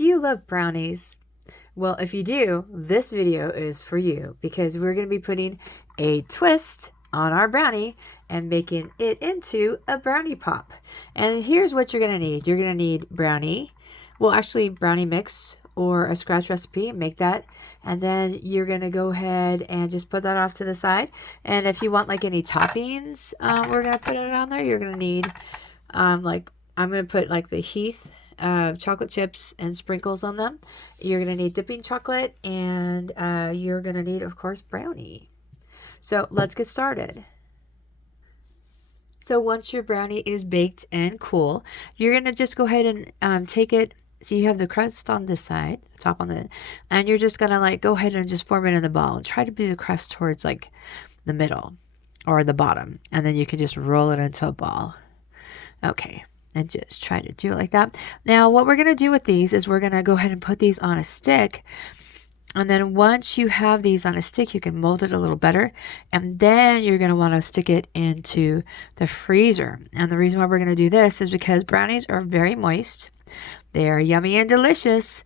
Do you love brownies? Well, if you do, this video is for you because we're going to be putting a twist on our brownie and making it into a brownie pop. And here's what you're going to need. You're going to need brownie. Well, actually brownie mix or a scratch recipe. Make that. And then you're going to go ahead and just put that off to the side. And if you want like any toppings, we're going to put it on there. You're going to need I'm going to put like the Heath chocolate chips and sprinkles on them. You're going to need dipping chocolate, and you're going to need, of course, brownie. So let's get started. So once your brownie is baked and cool, you're going to just go ahead and take it. So you have the crust on this side, top on the, and you're just going to like go ahead and just form it in the ball and try to be the crust towards like the middle or the bottom. And then you can just roll it into a ball. Okay. And just try to do it like that. Now, what we're going to do with these is we're going to go ahead and put these on a stick. And then once you have these on a stick, you can mold it a little better. And then you're going to want to stick it into the freezer. And the reason why we're going to do this is because brownies are very moist. They are yummy and delicious,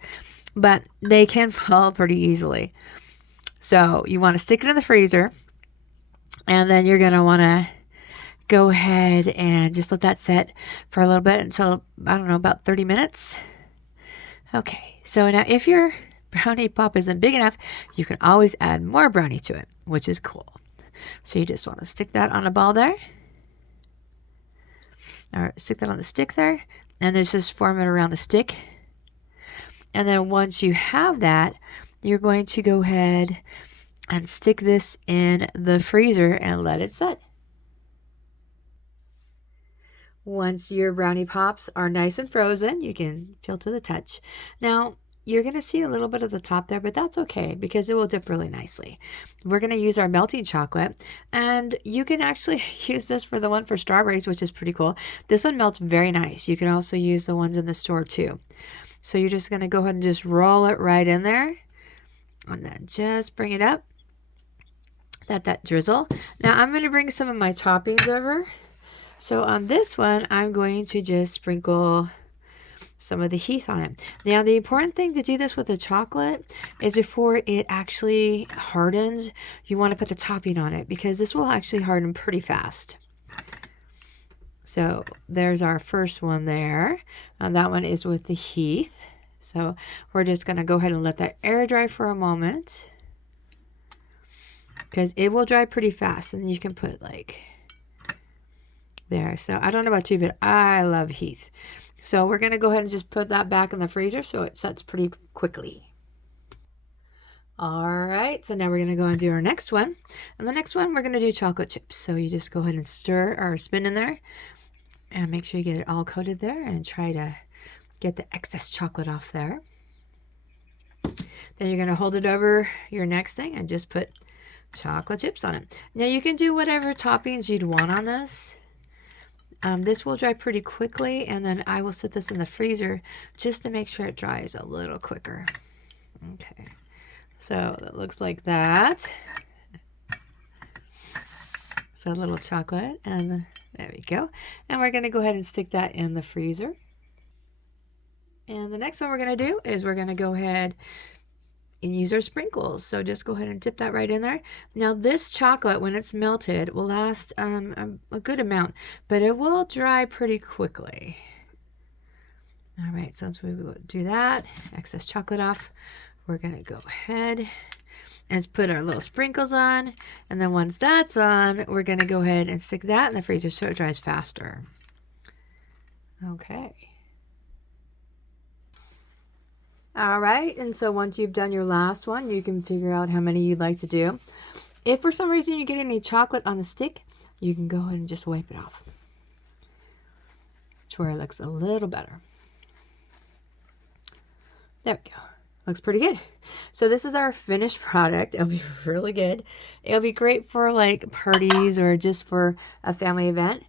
but they can fall pretty easily. So you want to stick it in the freezer. And then you're going to want to go ahead and just let that set for a little bit until, I don't know, about 30 minutes. Okay, so now if your brownie pop isn't big enough, you can always add more brownie to it, which is cool. So you just want to stick that on a ball there, or stick that on the stick there, and then just form it around the stick. And then once you have that, you're going to go ahead and stick this in the freezer and let it set. Once your brownie pops are nice and frozen, you can feel to the touch. Now, you're going to see a little bit of the top there, but that's okay because it will dip really nicely. We're going to use our melting chocolate, and you can actually use this for the one for strawberries, which is pretty cool. This one melts very nice. You can also use the ones in the store too. So you're just going to go ahead and just roll it right in there, and then just bring it up. That drizzle. Now, I'm going to bring some of my toppings over. So on this one, I'm going to just sprinkle some of the Heath on it. Now, the important thing to do this with the chocolate is before it actually hardens, you want to put the topping on it because this will actually harden pretty fast. So there's our first one there. And that one is with the Heath. So we're just going to go ahead and let that air dry for a moment because it will dry pretty fast. And you can put like there. So I don't know about you, but I love Heath. So we're going to go ahead and just put that back in the freezer so it sets pretty quickly. All right, so now we're going to go and do our next one. And the next one, we're going to do chocolate chips. So you just go ahead and stir or spin in there and make sure you get it all coated there and try to get the excess chocolate off there. Then you're going to hold it over your next thing and just put chocolate chips on it. Now you can do whatever toppings you'd want on this. This will dry pretty quickly, and then I will set this in the freezer just to make sure it dries a little quicker. Okay, so that looks like that. So a little chocolate, and there we go. And we're going to go ahead and stick that in the freezer. And the next one we're going to do is we're going to go ahead and use our sprinkles. So just go ahead and dip that right in there. Now this chocolate, when it's melted, will last a good amount, but it will dry pretty quickly. All right, so once we do that, excess chocolate off, we're gonna go ahead and put our little sprinkles on. And then once that's on, we're gonna go ahead and stick that in the freezer so it dries faster. Okay. All right, and so once you've done your last one, you can figure out how many you'd like to do. If for some reason you get any chocolate on the stick, you can go ahead and just wipe it off to where it looks a little better. There we go. Looks pretty good. So this is our finished product. It'll be really good. It'll be great for like parties or just for a family event.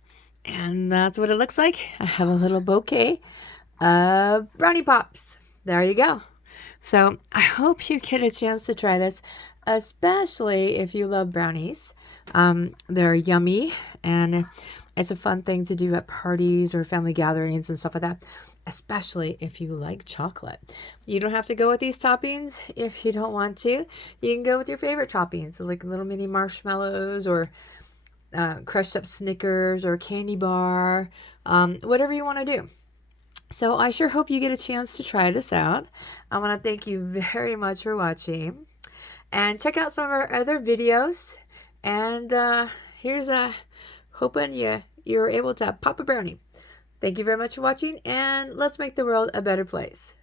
And that's what it looks like. I have a little bouquet of brownie pops. There you go. So I hope you get a chance to try this, especially if you love brownies. They're yummy, and it's a fun thing to do at parties or family gatherings and stuff like that. especially if you like chocolate. You don't have to go with these toppings if you don't want to. You can go with your favorite toppings, like little mini marshmallows or crushed up Snickers or candy bar, whatever you want to do. So I sure hope you get a chance to try this out. I want to thank you very much for watching. And check out some of our other videos. And here's hoping you're able to pop a brownie. Thank you very much for watching, and let's make the world a better place.